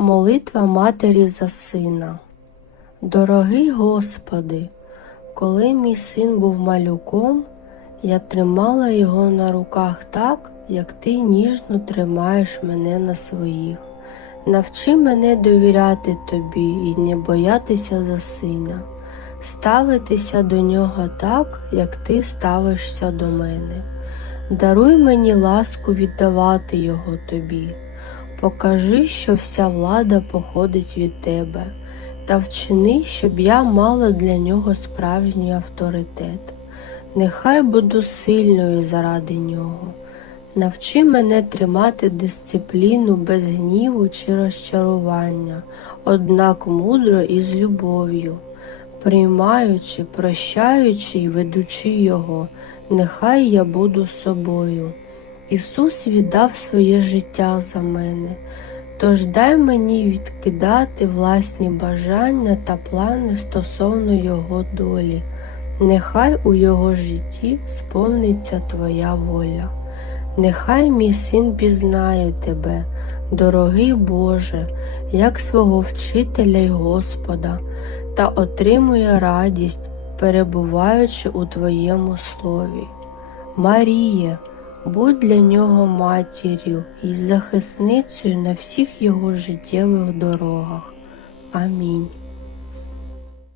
Молитва Матері за сина. Дорогий Господи, коли мій син був малюком, я тримала його на руках так, як ти ніжно тримаєш мене на своїх. Навчи мене довіряти тобі і не боятися за сина, ставитися до нього так, як ти ставишся до мене. Даруй мені ласку віддавати його тобі. Покажи, що вся влада походить від тебе, та вчини, щоб я мала для нього справжній авторитет. Нехай буду сильною заради нього. Навчи мене тримати дисципліну без гніву чи розчарування, однак мудро і з любов'ю, приймаючи, прощаючи й ведучи його, нехай я буду собою. Ісус віддав своє життя за мене, тож дай мені відкидати власні бажання та плани стосовно Його долі. Нехай у Його житті сповниться Твоя воля. Нехай мій син пізнає Тебе, дорогий Боже, як свого вчителя й Господа, та отримує радість, перебуваючи у Твоєму слові. Маріє, будь для нього матір'ю і захисницею на всіх його життєвих дорогах. Амінь.